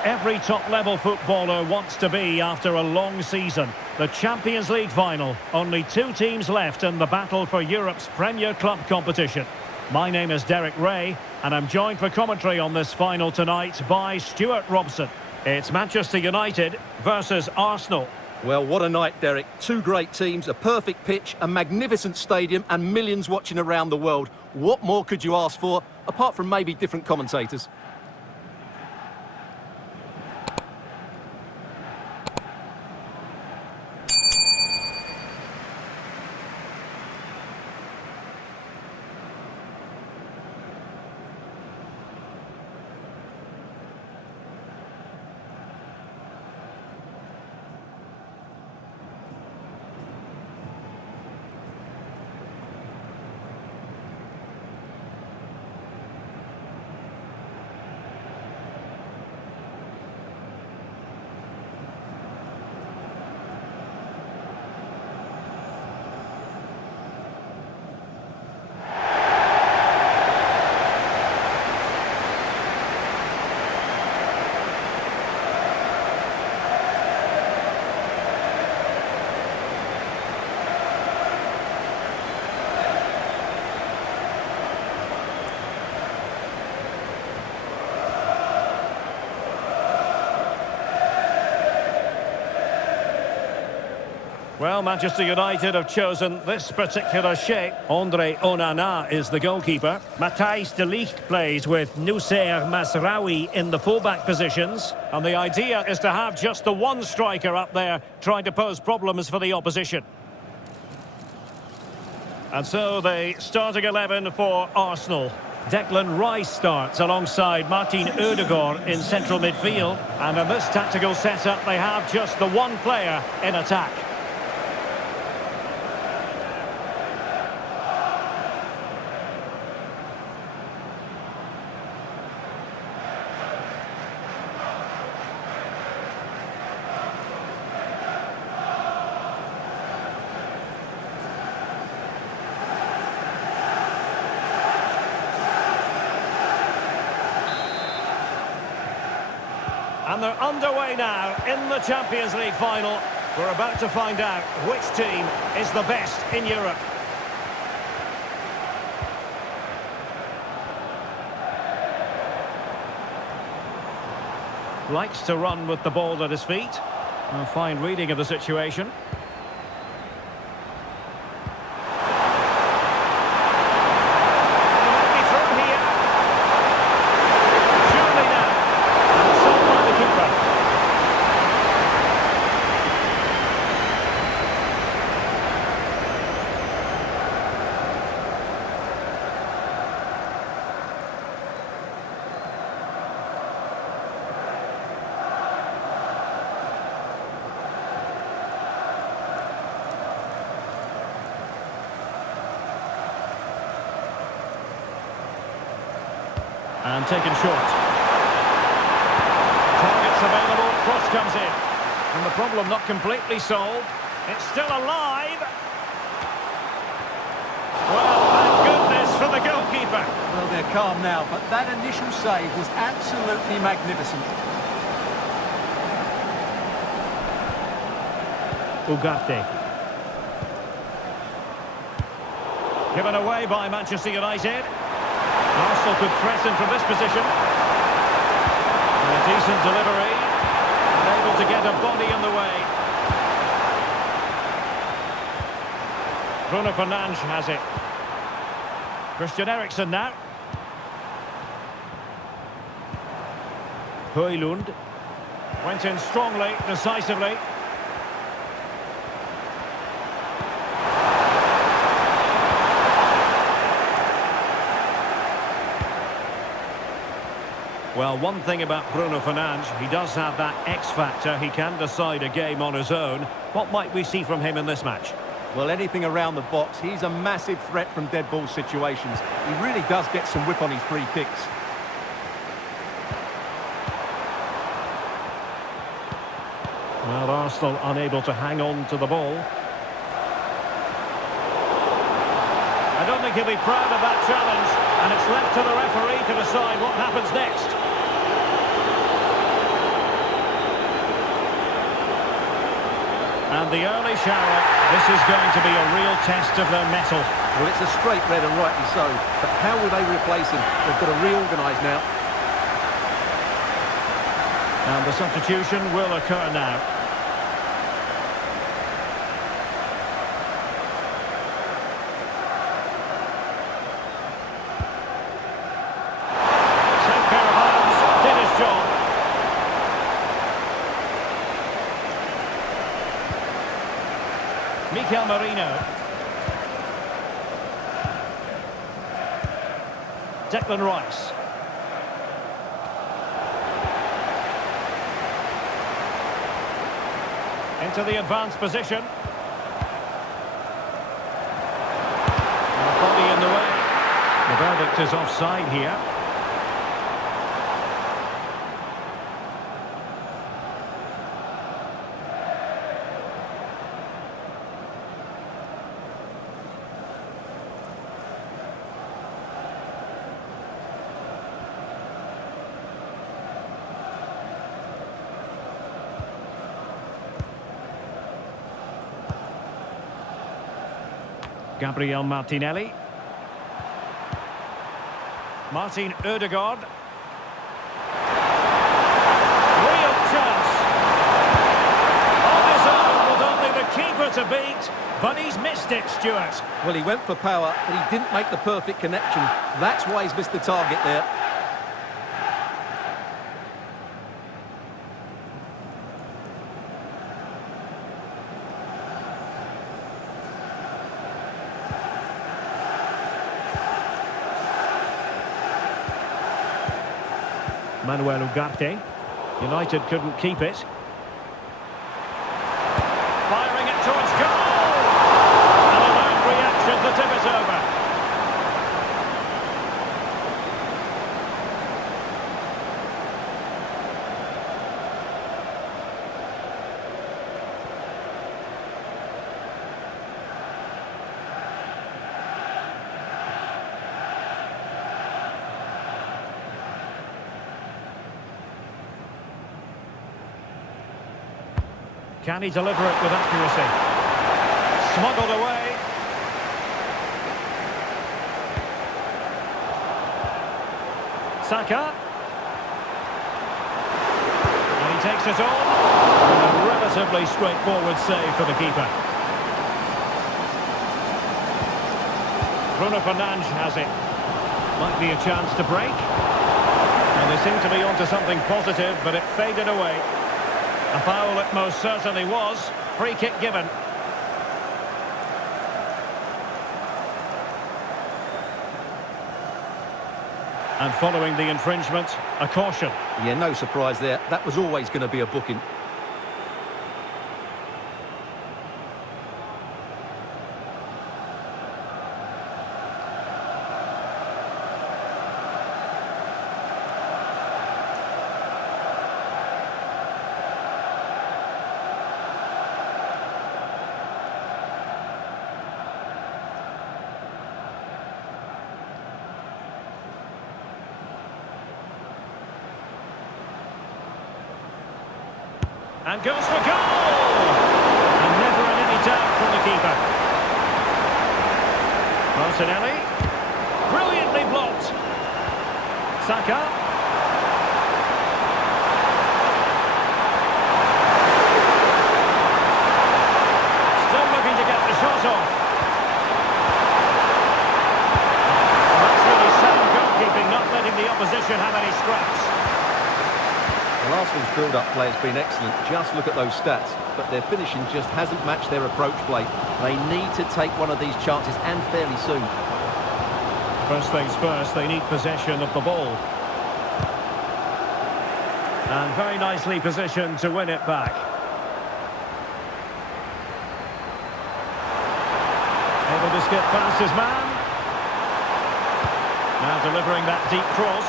where every top-level footballer wants to be after a long season. The Champions League final. Only two teams left in the battle for Europe's Premier Club competition. My name is Derek Ray, and I'm joined for commentary on this final tonight by Stuart Robson. It's Manchester United versus Arsenal. Well, what a night, Derek. Two great teams, a perfect pitch, a magnificent stadium, and millions watching around the world. What more could you ask for, apart from maybe different commentators? Well, Manchester United have chosen this particular shape. Andre Onana is the goalkeeper. Matthijs de Ligt plays with Noussair Mazraoui in the fullback positions. And the idea is to have just the one striker up there trying to pose problems for the opposition. And so the starting 11 for Arsenal. Declan Rice starts alongside Martin Ødegaard in central midfield. And in this tactical setup, they have just the one player in attack. And they're underway now in the Champions League final. We're about to find out which team is the best in Europe. Likes to run with the ball at his feet. A fine reading of the situation. And taken short. Targets available, cross comes in. And the problem not completely solved. It's still alive. Well, thank goodness for the goalkeeper. Well, they're calm now, but that initial save was absolutely magnificent. Ugarte. Given away by Manchester United. Arsenal could threaten from this position. And a decent delivery. And able to get a body in the way. Bruno Fernandes has it. Christian Eriksen now. Højlund. Went in strongly, decisively. Well, one thing about Bruno Fernandes, he does have that X-factor. He can decide a game on his own. What might we see from him in this match? Well, anything around the box. He's a massive threat from dead ball situations. He really does get some whip on his free kicks. Well, Arsenal unable to hang on to the ball. I don't think he'll be proud of that challenge, and it's left to the referee to decide what happens next. And the early shower. This is going to be a real test of their mettle. Well, it's a straight red and rightly so. But how will they replace him? They've got to reorganise now. And the substitution will occur now. Safe pair of hands, did his job. Mikel Merino. Declan Rice. Into the advanced position. And the body in the way. The verdict is offside here. Gabriel Martinelli. Martin Ødegaard. Real chance. On his own with only the keeper to beat, but he's missed it, Stuart. Well, he went for power, but he didn't make the perfect connection. That's why he's missed the target there. Manuel Ugarte. United couldn't keep it. Firing it towards goal! And a loud reaction to tip it over. Can he deliver it with accuracy? Smuggled away. Saka. And he takes it on. And a relatively straightforward save for the keeper. Bruno Fernandes has it. Might be a chance to break. And they seem to be onto something positive, but it faded away. A foul it most certainly was. Free kick given. And following the infringement, a caution. Yeah, no surprise there. That was always going to be a booking. And goes for goal! And never in any doubt from the keeper. Martinelli. Brilliantly blocked. Saka. Still looking to get the shot off. That's really sound goalkeeping, not letting the opposition have any scraps. Well, Arsenal's build-up play has been excellent. Just look at those stats. But their finishing just hasn't matched their approach play. They need to take one of these chances, and fairly soon. First things first, they need possession of the ball. And very nicely positioned to win it back. Able to skip past his man. Now delivering that deep cross.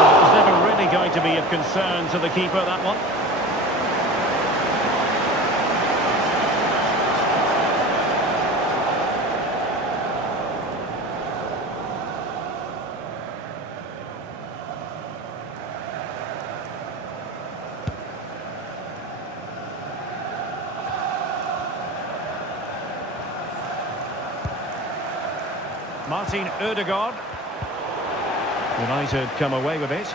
Well, it was never really going to be of concern to the keeper, that one. Martin Ødegaard. United come away with it.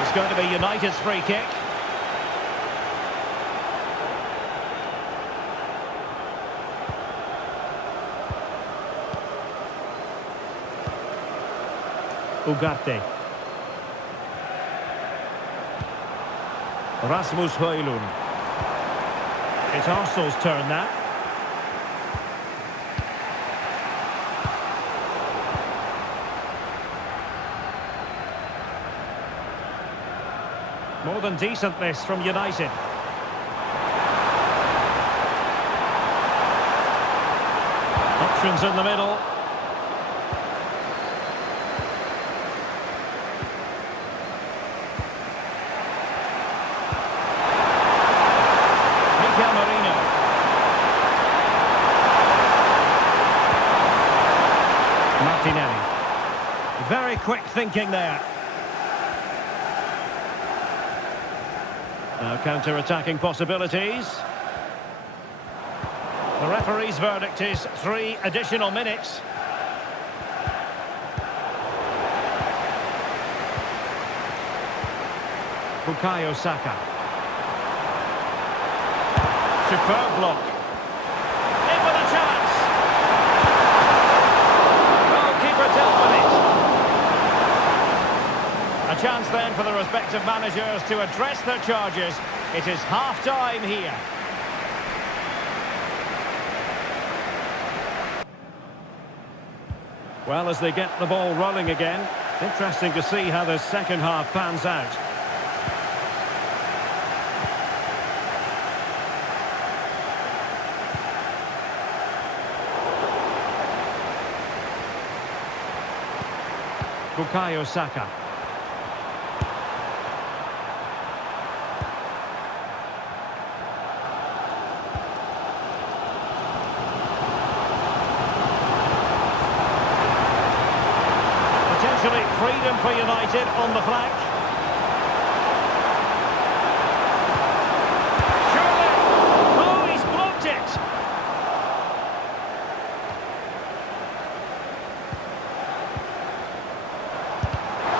It's going to be United's free kick. Ugarte. Rasmus Højlund. It's Arsenal's turn now. More than decent this from United. Options in the middle. Martinelli. Very quick thinking there. Now counter-attacking possibilities. The referee's verdict is 3 additional minutes. Bukayo Saka. Superb block. In with a chance. Goalkeeper dealt with it. A chance then for the respective managers to address their charges. It is half-time here. Well, as they get the ball rolling again, interesting to see how the second half pans out. Bukayo Saka. Potentially freedom for United on the flank. Surely! Oh, he's blocked it!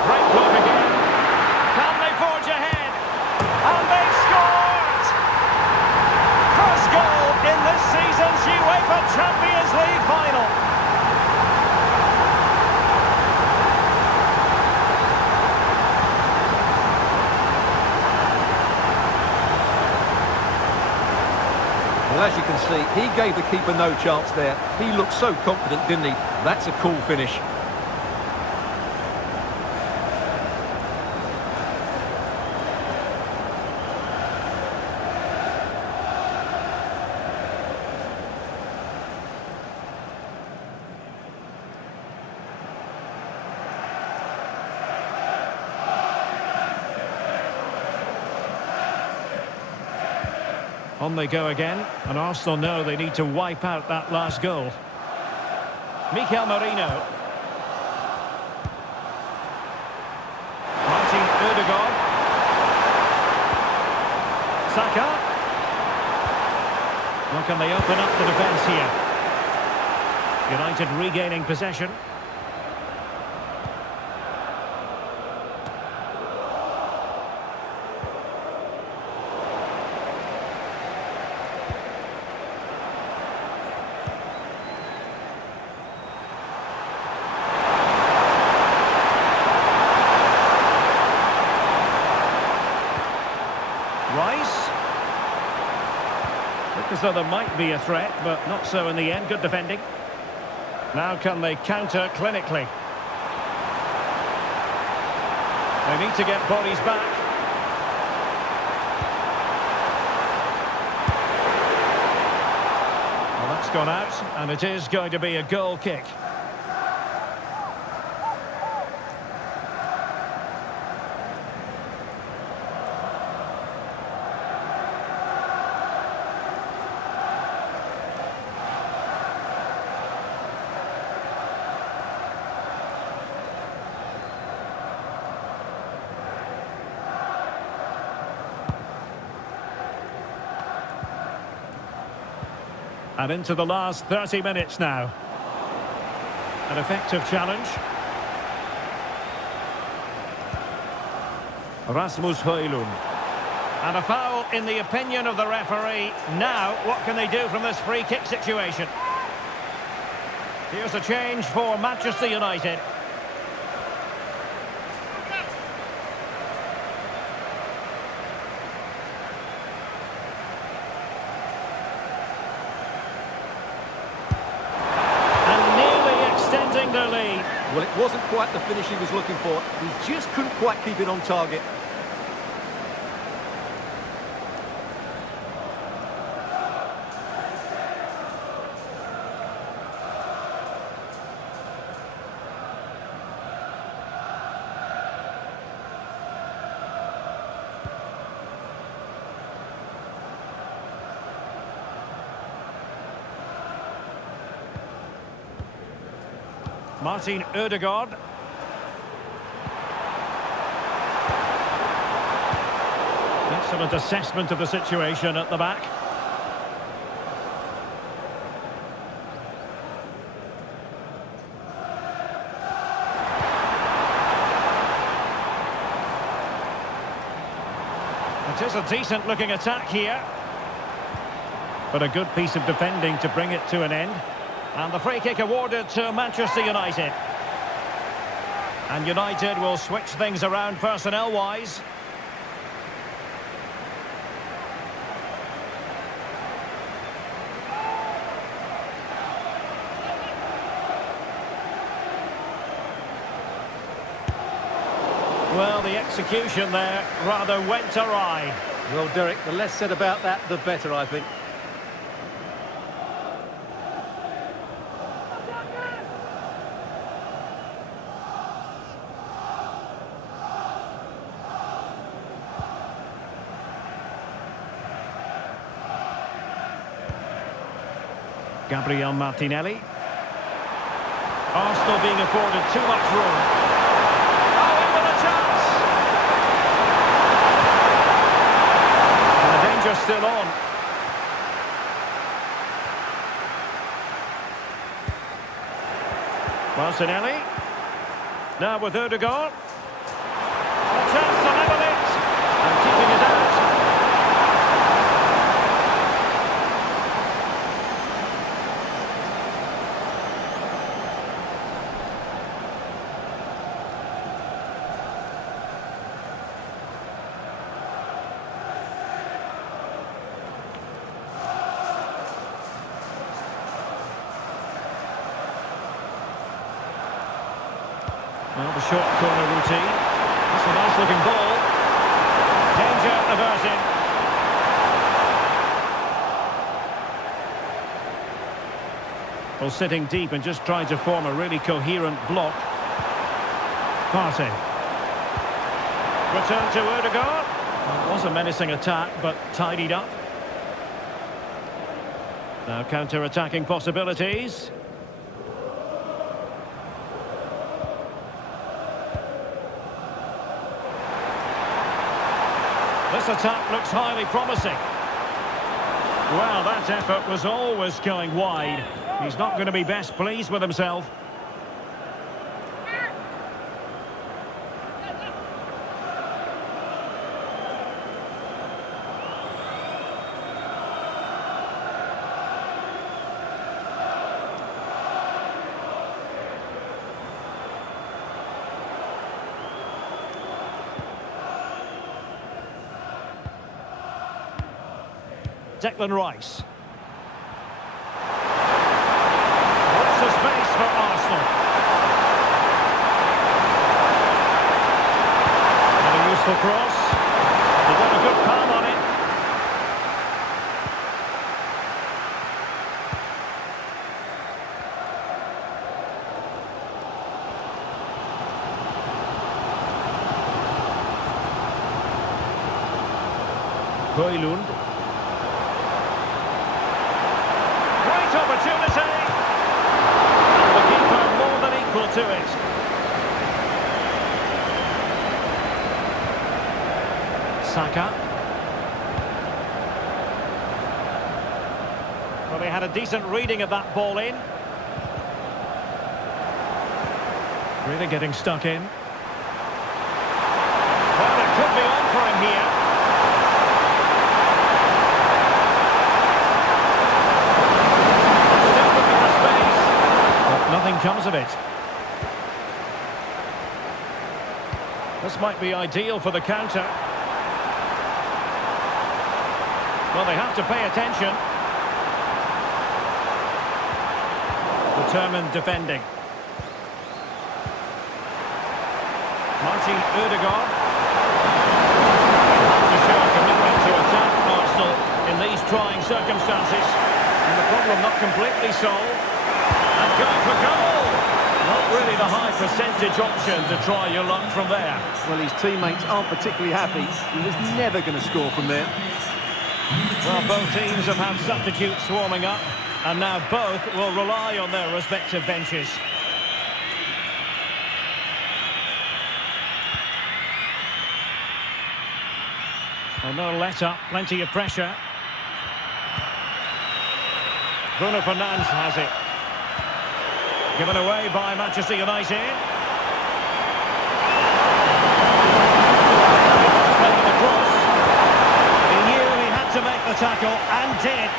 Great block again. Can they forge ahead? And they've scored! First goal in this season's UEFA Champions League final. Well, as you can see, he gave the keeper no chance there. He looked so confident, didn't he? That's a cool finish. On they go again, and Arsenal know they need to wipe out that last goal. Mikel Merino. Martin Ødegaard. Saka. Well, can they open up the defence here? United regaining possession. Looked as though there might be a threat, but not so in the end. Good defending. Now can they counter clinically? They need to get bodies back. Well, that's gone out, and it is going to be a goal kick. And into the last 30 minutes now. An effective challenge. Rasmus Højlund. And a foul in the opinion of the referee. Now, what can they do from this free kick situation? Here's a change for Manchester United. Their lead. Well, it wasn't quite the finish he was looking for. He just couldn't quite keep it on target. Martin Ødegaard. Excellent assessment of the situation at the back. It is a decent looking attack here. But a good piece of defending to bring it to an end. And the free kick awarded to Manchester United. And United will switch things around personnel-wise. Well, the execution there rather went awry. Well, Derek, the less said about that, the better, I think. Gabriel Martinelli. Arsenal being afforded too much room. Oh, into the chance! And the danger's still on. Martinelli. Now with Ødegaard. A chance to level it. And keeping it out. Well, the short corner routine. That's a nice looking ball. Danger averted. Well, sitting deep and just trying to form a really coherent block. Partey. Return to Ødegaard. Well, it was a menacing attack, but tidied up. Now counter-attacking possibilities. This attack looks highly promising. Well, that effort was always going wide. He's not going to be best pleased with himself. Declan Rice. Lots of space for Arsenal. And a useful cross. They got a good palm on it. Højlund. Opportunity. And the keeper more than equal to it. Saka. Well, they had a decent reading of that ball in. Really getting stuck in. Well, it could be on for him here. Still looking for space. But nothing comes of it. This might be ideal for the counter. Well, they have to pay attention. Determined defending. Martin Ødegaard. Have to show a commitment to attack Arsenal in these trying circumstances. And the problem not completely solved. And going for goal! Not really the high percentage option to try your luck from there. Well, his teammates aren't particularly happy. He was never going to score from there. Well, both teams have had substitutes warming up, and now both will rely on their respective benches. Well, no let-up, plenty of pressure. Bruno Fernandes has it. Given away by Manchester United. The cross. He knew he had to make the tackle, and did.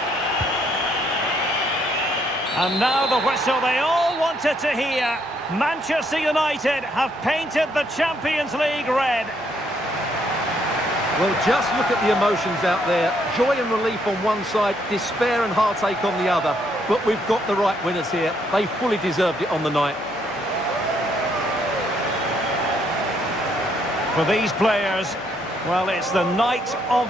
And now the whistle they all wanted to hear. Manchester United have painted the Champions League red. Well, just look at the emotions out there. Joy and relief on one side, despair and heartache on the other. But we've got the right winners here. They fully deserved it on the night. For these players, well, it's the night of